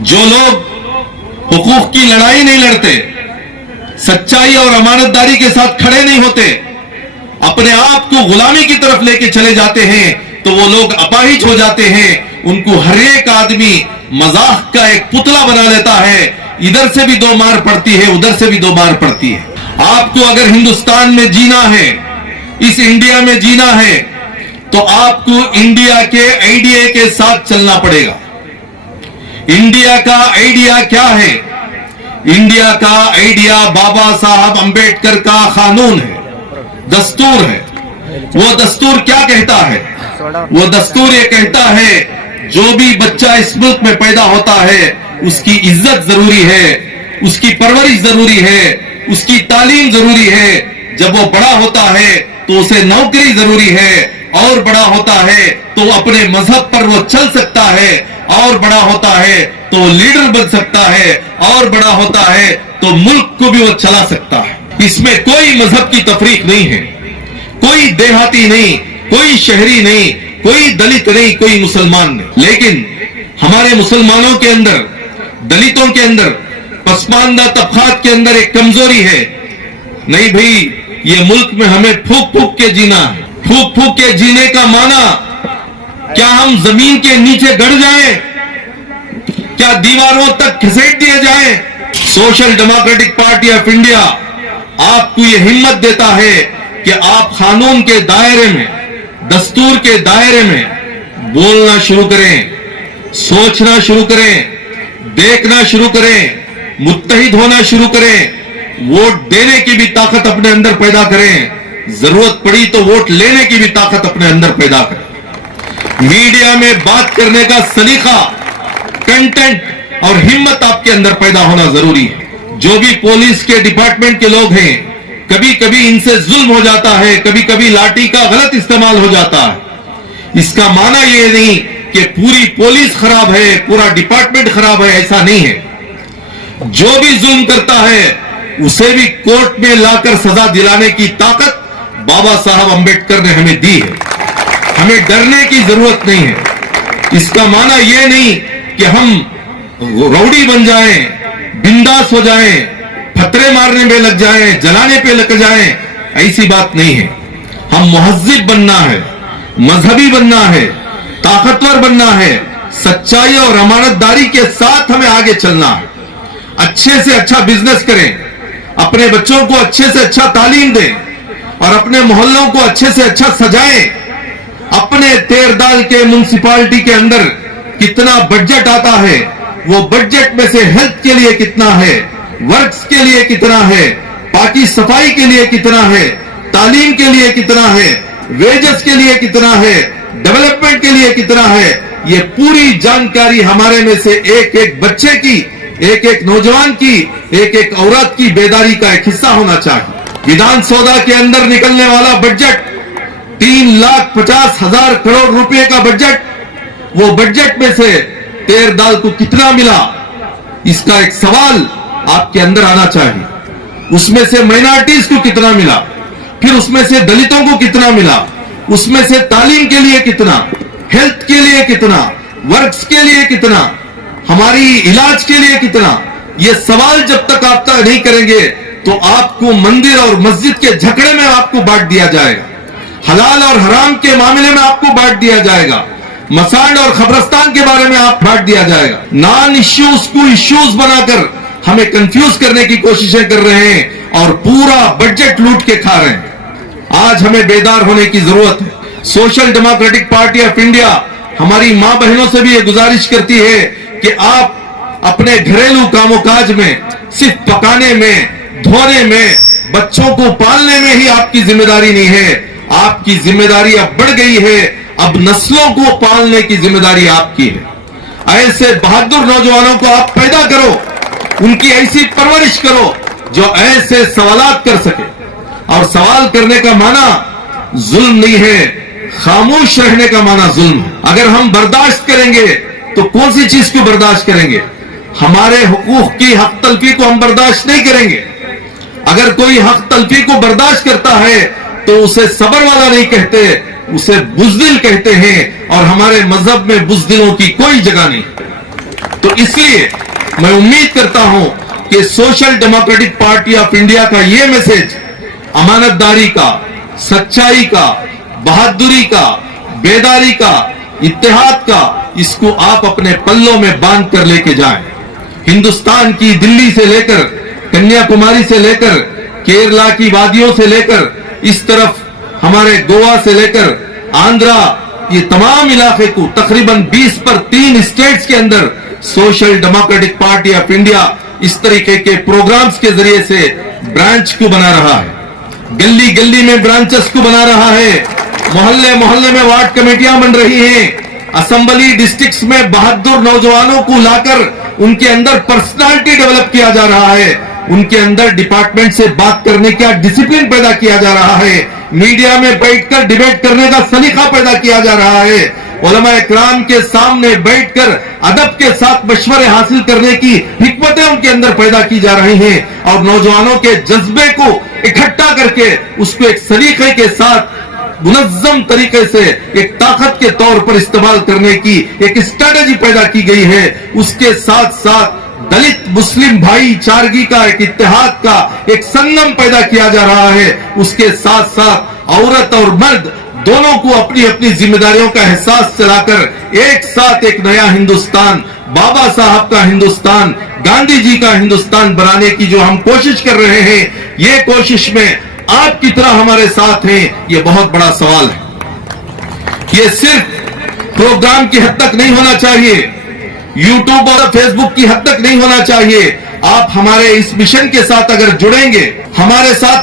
जो लोग हुकूक की लड़ाई नहीं लड़ते, सच्चाई और अमानतदारी के साथ खड़े नहीं होते, अपने आप को गुलामी की तरफ लेके चले जाते हैं, तो वो लोग अपाहिज हो जाते हैं। उनको हर एक आदमी मजाक का एक पुतला बना लेता है। इधर से भी दो मार पड़ती है, उधर से भी दो मार पड़ती है। आपको अगर हिंदुस्तान में जीना है, इस इंडिया में जीना है, तो आपको इंडिया के आइडिया के साथ चलना पड़ेगा। इंडिया का आइडिया क्या है? इंडिया का आइडिया बाबा साहब अंबेडकर का कानून है, दस्तूर है। वो दस्तूर क्या कहता है? वो दस्तूर ये कहता है जो भी बच्चा इस मुल्क में पैदा होता है उसकी इज्जत जरूरी है, उसकी परवरिश जरूरी है, उसकी तालीम जरूरी है। जब वो बड़ा होता है तो उसे नौकरी जरूरी है, और बड़ा होता है तो अपने मजहब पर वो चल सकता है, और बड़ा होता है तो लीडर बन सकता है, और बड़ा होता है तो मुल्क को भी वो चला सकता है। इसमें कोई मजहब की तफरीक नहीं है, कोई देहाती नहीं, कोई शहरी नहीं, कोई दलित नहीं, कोई मुसलमान नहीं। लेकिन हमारे मुसलमानों के अंदर, दलितों के अंदर, पसमानदा तबकात के अंदर एक कमजोरी है। नहीं भाई, ये मुल्क में हमें फूक फूक के जीना है। फूक फूक के जीने का माना क्या हम जमीन के नीचे गड़ जाएं? क्या दीवारों तक घसीट दिए जाएं? Social democratic party of India आपको ये हिम्मत देता है कि आप कानून के दायरे में, दस्तूर के दायरे में बोलना शुरू करें, सोचना शुरू करें, देखना शुरू करें, मुत्तहिद होना शुरू करें, वोट देने की भी ताकत अपने अंदर पैदा करें, जरूरत पड़ी तो वोट लेने की भी ताकत अपने अंदर पैदा करें। मीडिया में बात करने का सलीका, कंटेंट और हिम्मत आपके अंदर पैदा होना जरूरी है। जो भी पुलिस के डिपार्टमेंट के लोग हैं, कभी कभी इनसे जुल्म हो जाता है, कभी कभी लाठी का गलत इस्तेमाल हो जाता है। इसका माना यह नहीं कि पूरी पुलिस खराब है, पूरा डिपार्टमेंट खराब है, ऐसा नहीं है। जो भी जुल्म करता है उसे भी कोर्ट में लाकर सजा दिलाने की ताकत बाबा साहब अंबेडकर ने हमें दी है। हमें डरने की जरूरत नहीं है। इसका माना यह नहीं कि हम रौडी बन जाएं, बिंदास हो जाएं, फतरे मारने में लग जाएं, जलाने पे लग जाएं, ऐसी बात नहीं है। हम मुहज्जिब बनना है, मजहबी बनना है, ताकतवर बनना है, सच्चाई और अमानतदारी के साथ हमें आगे चलना है। अच्छे से अच्छा बिजनेस करें, अपने बच्चों को अच्छे से अच्छा तालीम दें, और अपने मोहल्लों को अच्छे से अच्छा सजाएं। अपने तेरदाल के म्युनिसिपालिटी के अंदर कितना बजट आता है, वो बजट में से हेल्थ के लिए कितना है, वर्क्स के लिए कितना है, पाकी सफाई के लिए कितना है, तालीम के लिए कितना है, वेजेस के लिए कितना है, डेवलपमेंट के लिए कितना है, ये पूरी जानकारी हमारे में से एक एक बच्चे की, एक एक नौजवान की, एक एक औरत की बेदारी का एक हिस्सा होना चाहिए। विधानसभा के अंदर निकलने वाला बजट 3,50,000 करोड़ रुपए का बजट, वो बजट में से तेरदाल को कितना मिला, इसका एक सवाल आपके अंदर आना चाहिए। उसमें से माइनॉरिटीज को कितना मिला, फिर उसमें से दलितों को कितना मिला, उसमें से तालीम के लिए कितना, हेल्थ के लिए कितना, वर्क्स के लिए कितना, हमारी इलाज के लिए कितना। ये सवाल जब तक आप तक नहीं करेंगे तो आपको मंदिर और मस्जिद के झगड़े में आपको बांट दिया जाएगा, हलाल और हराम के मामले में आपको बांट दिया जाएगा, मसाजिद और कब्रिस्तान के बारे में आप बांट दिया जाएगा। नॉन इश्यूज को इश्यूज बनाकर हमें कंफ्यूज करने की कोशिशें कर रहे हैं और पूरा बजट लूट के खा रहे हैं। आज हमें बेदार होने की जरूरत है। Social democratic party of India हमारी मां बहनों से भी ये गुजारिश करती है कि आप अपने घरेलू कामोकाज में, सिर्फ पकाने में, धोने में, बच्चों को पालने में ही आपकी जिम्मेदारी नहीं है। आपकी जिम्मेदारी अब बढ़ गई है, अब नस्लों को पालने की जिम्मेदारी आपकी है। ऐसे बहादुर नौजवानों को आप पैदा करो, उनकी ऐसी परवरिश करो जो ऐसे सवालात कर सके। और सवाल करने का माना जुल्म नहीं है, खामोश रहने का माना जुल्म है। अगर हम बर्दाश्त करेंगे तो कौन सी चीज को बर्दाश्त करेंगे? हमारे हुकूक की हक तलफी को हम बर्दाश्त नहीं करेंगे। अगर कोई हक तलफी को बर्दाश्त करता है तो उसे सबर वाला नहीं कहते, उसे बुज़दिल कहते हैं, और हमारे मजहब में बुज़दिलों की कोई जगह नहीं। तो तो इसलिए मैं उम्मीद करता हूं कि social democratic party of India का ये मैसेज अमानतदारी का, सच्चाई का, बहादुरी का, बेदारी का, इत्तेहाद का, इसको आप अपने पल्लों में बांध कर लेके जाएं। हिंदुस्तान की दिल्ली से लेकर कन्याकुमारी से लेकर केरला की वादियों से लेकर इस तरफ हमारे गोवा से लेकर आंध्रा, ये तमाम इलाके को तकरीबन 20 पर 3 स्टेट्स के अंदर social democratic party of India इस तरीके के प्रोग्राम्स के जरिए से ब्रांच को बना रहा है, गली गली में ब्रांचेस को बना रहा है, मोहल्ले मोहल्ले में वार्ड कमेटियां बन रही हैं, असेंबली डिस्ट्रिक्ट्स में बहादुर नौजवानों को लाकर उनके अंदर पर्सनालिटी डेवलप किया जा रहा है, उनके अंदर डिपार्टमेंट से बात करने का डिसिप्लिन पैदा किया जा रहा है, मीडिया में बैठकर डिबेट करने का सलीका पैदा किया जा रहा है, उलमा इकराम के सामने बैठकर अदब के साथ मशवरे हासिल करने की हिकमतें उनके अंदर पैदा की जा रही हैं और नौजवानों के जज्बे को इकट्ठा करके उसको एक सलीके के साथ मुनज्जम तरीके से एक ताकत के तौर पर इस्तेमाल करने की एक स्ट्रेटेजी पैदा की गई है। उसके साथ साथ दलित मुस्लिम भाईचारगी का एक इत्तेहाद का एक संगम पैदा किया जा रहा है। उसके साथ साथ औरत और मर्द दोनों को अपनी अपनी जिम्मेदारियों का एहसास चलाकर एक साथ एक नया हिंदुस्तान, बाबा साहब का हिंदुस्तान, गांधी जी का हिंदुस्तान बनाने की जो हम कोशिश कर रहे हैं, ये कोशिश में आप कितना हमारे साथ हैं, ये बहुत बड़ा सवाल है। ये सिर्फ प्रोग्राम की हद तक नहीं होना चाहिए, यूट्यूब और फेसबुक की हद तक नहीं होना चाहिए। आप हमारे इस मिशन के साथ अगर जुड़ेंगे, हमारे साथ